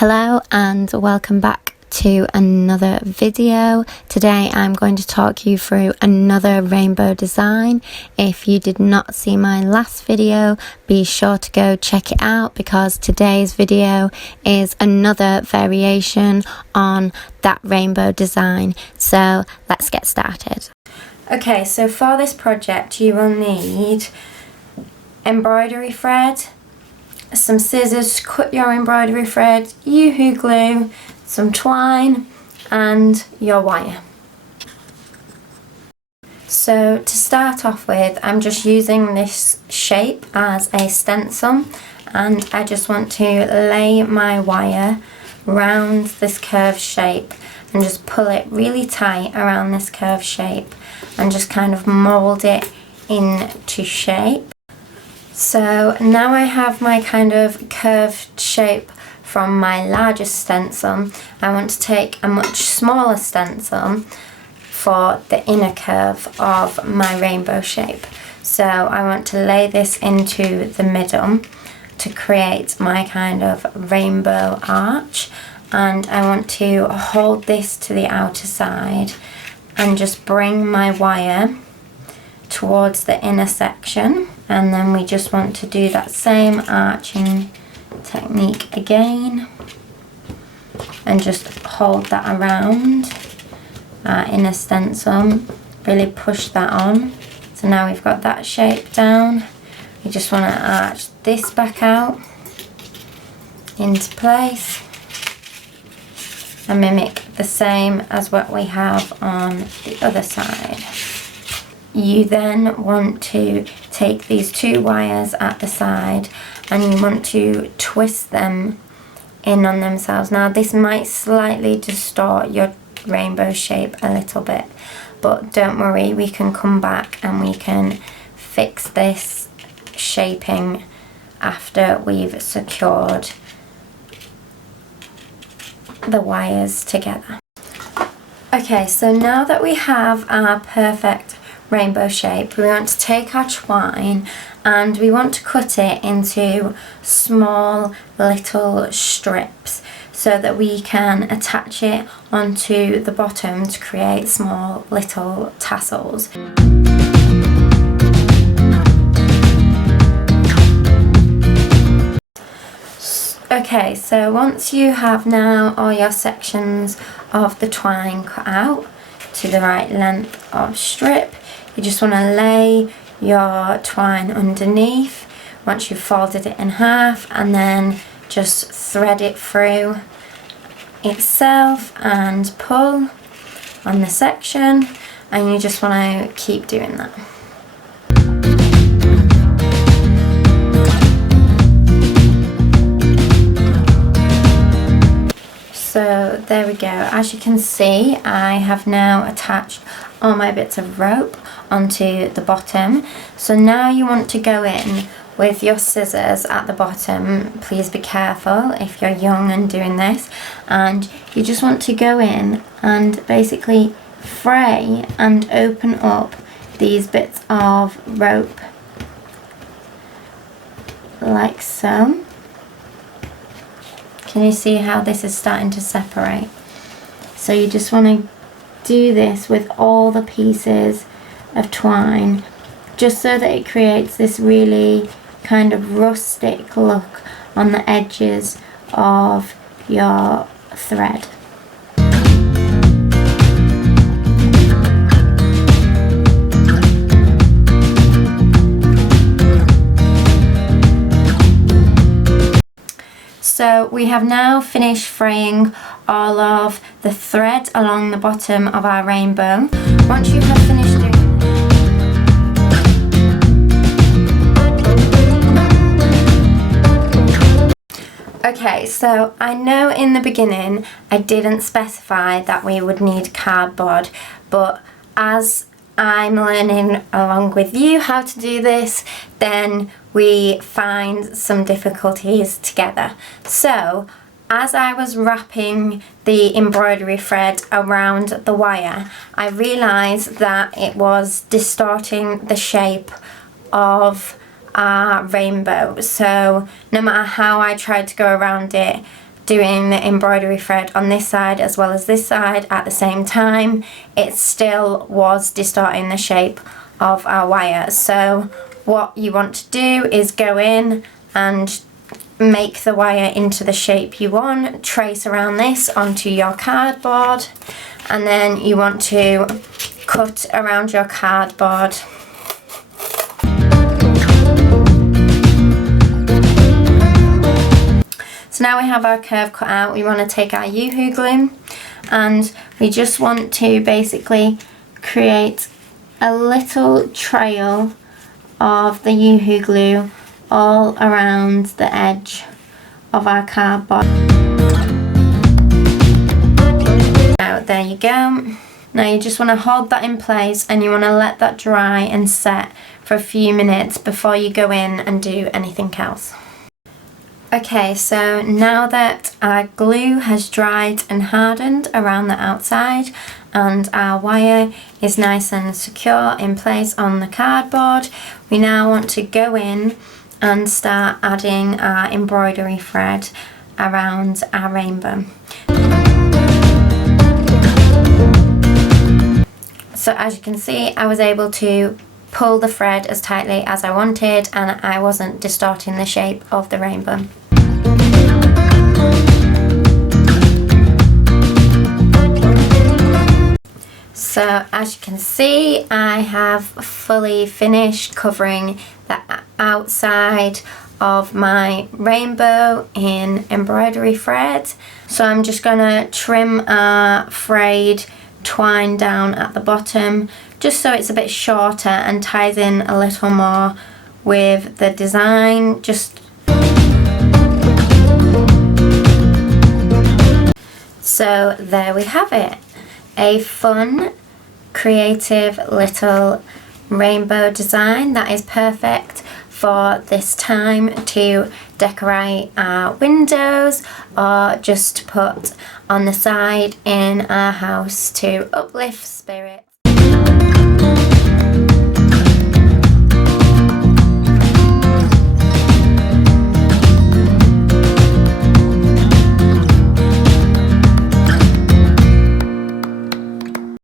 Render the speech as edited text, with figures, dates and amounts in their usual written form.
Hello and welcome back to another video. Today I'm going to talk you through another rainbow design. If you did not see my last video, be sure to go check it out because today's video is another variation on that rainbow design. So let's get started. Okay, so for this project you will need embroidery thread, some scissors to cut your embroidery thread, Yoo-hoo glue, some twine and your wire. So to start off with, I'm just using this shape as a stencil and I just want to lay my wire round this curved shape and just pull it really tight around this curved shape and just kind of mould it into shape. So now I have my kind of curved shape from my largest stencil. I want to take a much smaller stencil for the inner curve of my rainbow shape. So I want to lay this into the middle to create my kind of rainbow arch, and I want to hold this to the outer side and just bring my wire towards the inner section, and then we just want to do that same arching technique again and just hold that around our inner stencil, really push that on. So now we've got that shape down, we just want to arch this back out into place and mimic the same as what we have on the other side. You then want to take these two wires at the side and you want to twist them in on themselves. Now this might slightly distort your rainbow shape a little bit, but don't worry, we can come back and we can fix this shaping after we've secured the wires together. Okay, so now that we have our perfect rainbow shape, we want to take our twine and we want to cut it into small little strips so that we can attach it onto the bottom to create small little tassels. Okay, so once you have now all your sections of the twine cut out to the right length of strip, you just want to lay your twine underneath once you've folded it in half, and then just thread it through itself and pull on the section, and you just want to keep doing that. So there we go. As you can see, I have now attached all my bits of rope onto the bottom. So now you want to go in with your scissors at the bottom. Please be careful if you're young and doing this, and you just want to go in and basically fray and open up these bits of rope like so. Can you see how this is starting to separate? So you just want to do this with all the pieces of twine, just so that it creates this really kind of rustic look on the edges of your thread. So we have now finished fraying all of the thread along the bottom of our rainbow. Once you have finished doing Okay, so I know in the beginning I didn't specify that we would need cardboard, but as I'm learning along with you how to do this, then we find some difficulties together. So as I was wrapping the embroidery thread around the wire, I realised that it was distorting the shape of our rainbow. So no matter how I tried to go around it, doing the embroidery thread on this side as well as this side at the same time, it still was distorting the shape of our wire. So what you want to do is go in and make the wire into the shape you want, trace around this onto your cardboard, and then you want to cut around your cardboard. So now we have our curve cut out, we want to take our Yoo-hoo glue and we just want to basically create a little trail of the Yoo-hoo glue all around the edge of our cardboard. Now there you go. Now you just want to hold that in place and you want to let that dry and set for a few minutes before you go in and do anything else. Okay, so now that our glue has dried and hardened around the outside and our wire is nice and secure in place on the cardboard, we now want to go in and start adding our embroidery thread around our rainbow. So as you can see, I was able to pull the thread as tightly as I wanted and I wasn't distorting the shape of the rainbow. So as you can see, I have fully finished covering the outside of my rainbow in embroidery thread. So I'm just going to trim our frayed twine down at the bottom just so it's a bit shorter and ties in a little more with the design. So there we have it, a fun, creative little rainbow design that is perfect for this time to decorate our windows or just put on the side in our house to uplift spirit.